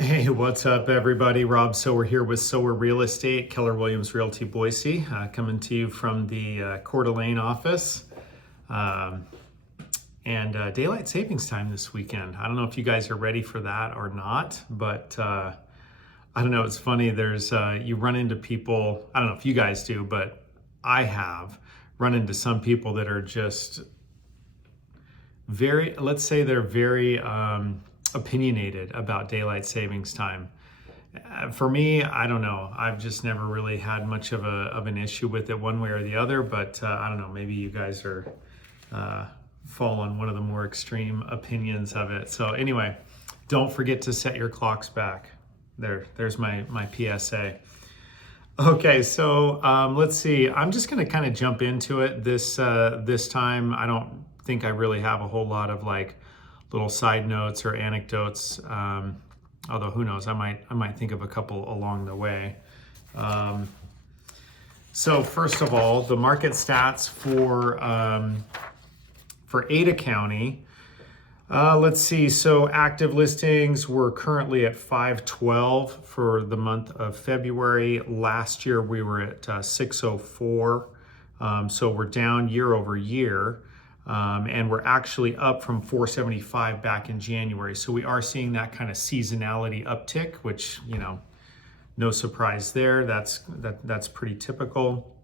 Hey, what's up, everybody? Rob Sower here with Sower Real Estate, Keller Williams Realty Boise, coming to you from the Coeur d'Alene office. Daylight savings time this weekend. I don't know if you guys are ready for that or not, but I don't know. It's funny. There's you run into people. I don't know if you guys do, but I have run into some people that are just very, let's say they're very opinionated about daylight savings time. For me, I don't know. I've just never really had much of an issue with it one way or the other, but I don't know. Maybe you guys are fall on one of the more extreme opinions of it. So anyway, don't forget to set your clocks back. There's my PSA. Okay, so let's see. I'm just going to kind of jump into it this time. I don't think I really have a whole lot of like little side notes or anecdotes. Although who knows, I might think of a couple along the way. So first of all, the market stats for Ada County. Let's see. So active listings, we're currently at 512 for the month of February. Last year we were at 604. So we're down year over year. And we're actually up from 475 back in January. So we are seeing that kind of seasonality uptick, which, you know, no surprise there. That's pretty typical.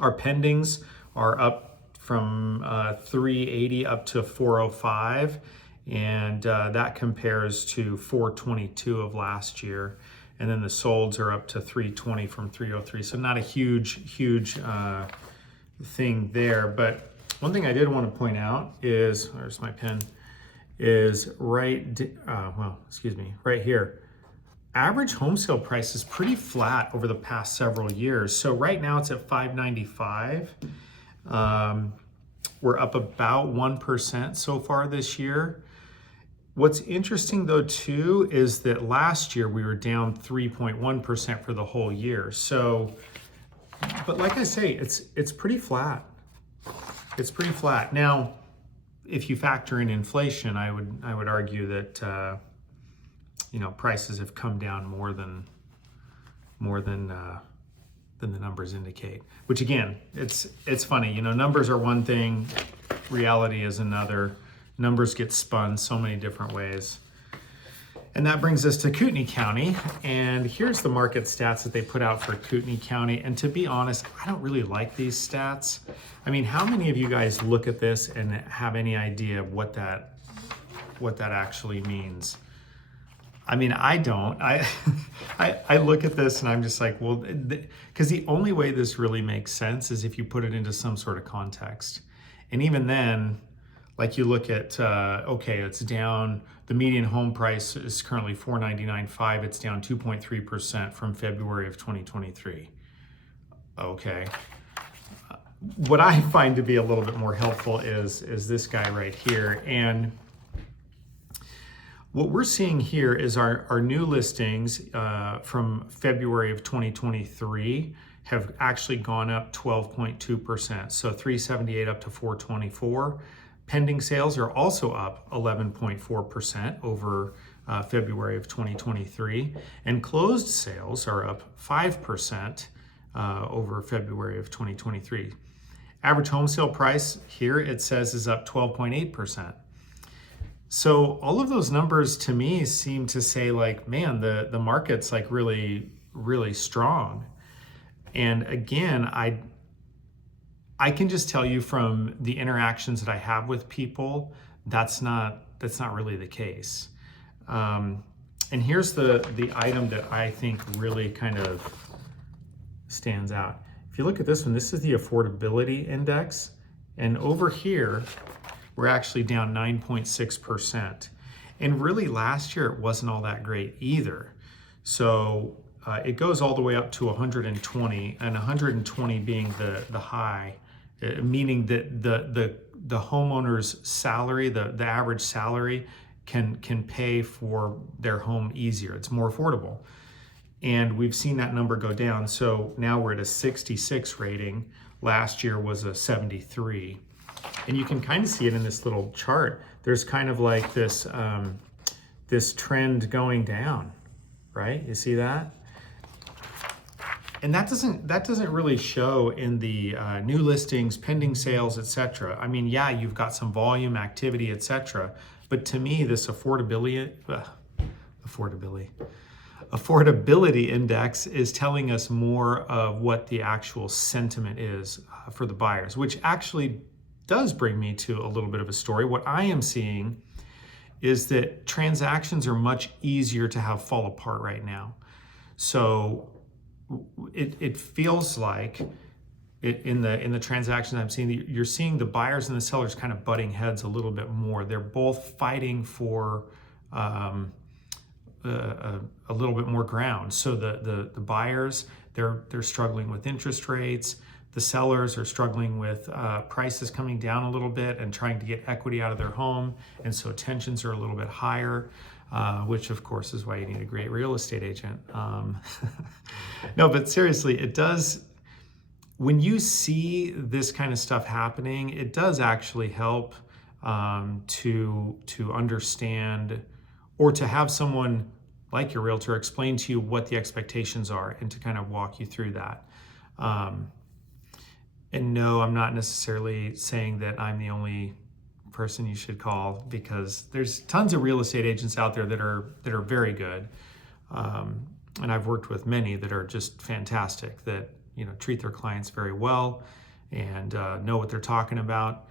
Our pendings are up from 380 up to 405. And that compares to 422 of last year. And then the solds are up to 320 from 303. So not a huge thing there. But one thing I did want to point out is, where's my pen, is right here. Average home sale price is pretty flat over the past several years. So right now it's at $595. We're up about 1% so far this year. What's interesting though too is that last year we were down 3.1% for the whole year. So, but like I say, it's pretty flat. It's pretty flat. Now, if you factor in inflation, I would argue that you know, prices have come down more than the numbers indicate. Which again, it's funny. You know, numbers are one thing, reality is another. Numbers get spun so many different ways. And that brings us to Kootenai County. And here's the market stats that they put out for Kootenai County. And to be honest, I don't really like these stats. I mean, how many of you guys look at this and have any idea of what that actually means? I mean, I don't. I look at this and I'm just like, well, because the only way this really makes sense is if you put it into some sort of context. And even then, like you look at, okay, it's down, the median home price is currently $499,500. It's down 2.3% from February of 2023. Okay. What I find to be a little bit more helpful is this guy right here. And what we're seeing here is our new listings from February of 2023 have actually gone up 12.2%. So 378 up to 424. Pending sales are also up 11.4% over February of 2023, and closed sales are up 5% over February of 2023. Average home sale price here, it says, is up 12.8%. So all of those numbers to me seem to say like, man, the market's like really, really strong. And again, I can just tell you from the interactions that I have with people, that's not really the case. And here's the item that I think really kind of stands out. If you look at this one, this is the affordability index. And over here, we're actually down 9.6%. And really last year, it wasn't all that great either. So it goes all the way up to 120, and 120 being the high. Meaning that the homeowner's salary, the average salary, can pay for their home easier. It's more affordable. And we've seen that number go down. So now we're at a 66 rating. Last year was a 73. And you can kind of see it in this little chart. There's kind of like this this trend going down, right? You see that? And that doesn't really show in the new listings, pending sales, etc. I mean, yeah, you've got some volume, activity, etc. But to me, this affordability index is telling us more of what the actual sentiment is for the buyers, which actually does bring me to a little bit of a story. What I am seeing is that transactions are much easier to have fall apart right now. So it feels like in the transactions I'm seeing, you're seeing the buyers and the sellers kind of butting heads a little bit more. They're both fighting for a little bit more ground. So the buyers, they're struggling with interest rates. The sellers are struggling with prices coming down a little bit and trying to get equity out of their home. And so tensions are a little bit higher, which of course is why you need a great real estate agent. No, but seriously, it does, when you see this kind of stuff happening, it does actually help to understand, or to have someone like your realtor explain to you what the expectations are and to kind of walk you through that. And no, I'm not necessarily saying that I'm the only person you should call, because there's tons of real estate agents out there that are very good. And I've worked with many that are just fantastic, that, you know, treat their clients very well and know what they're talking about.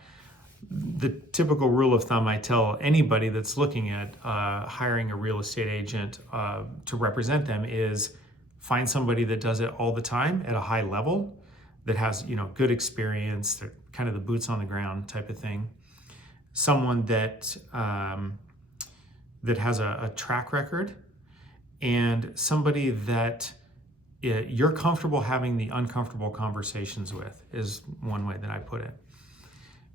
The typical rule of thumb I tell anybody that's looking at hiring a real estate agent to represent them is find somebody that does it all the time at a high level, that has, you know, good experience, they're kind of the boots on the ground type of thing. Someone that that has a track record, and somebody that you're comfortable having the uncomfortable conversations with, is one way that I put it.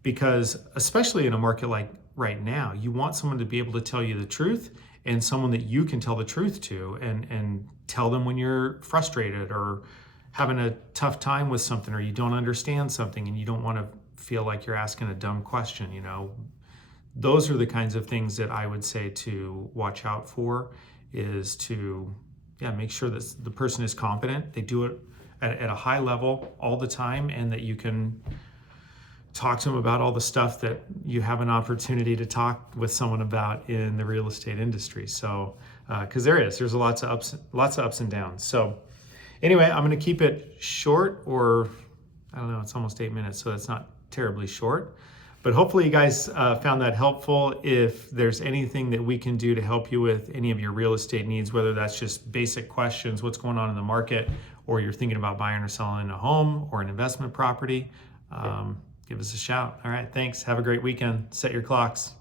Because especially in a market like right now, you want someone to be able to tell you the truth, and someone that you can tell the truth to, and tell them when you're frustrated or having a tough time with something, or you don't understand something and you don't want to feel like you're asking a dumb question. You know, those are the kinds of things that I would say to watch out for, is to make sure that the person is competent, they do it at a high level all the time, and that you can talk to them about all the stuff that you have an opportunity to talk with someone about in the real estate industry. So because there's lots of ups and downs. So anyway, I'm going to keep it short, or I don't know, it's almost 8 minutes, so it's not terribly short. But hopefully you guys found that helpful. If there's anything that we can do to help you with any of your real estate needs, whether that's just basic questions, what's going on in the market, or you're thinking about buying or selling a home or an investment property, give us a shout. All right, thanks. Have a great weekend. Set your clocks.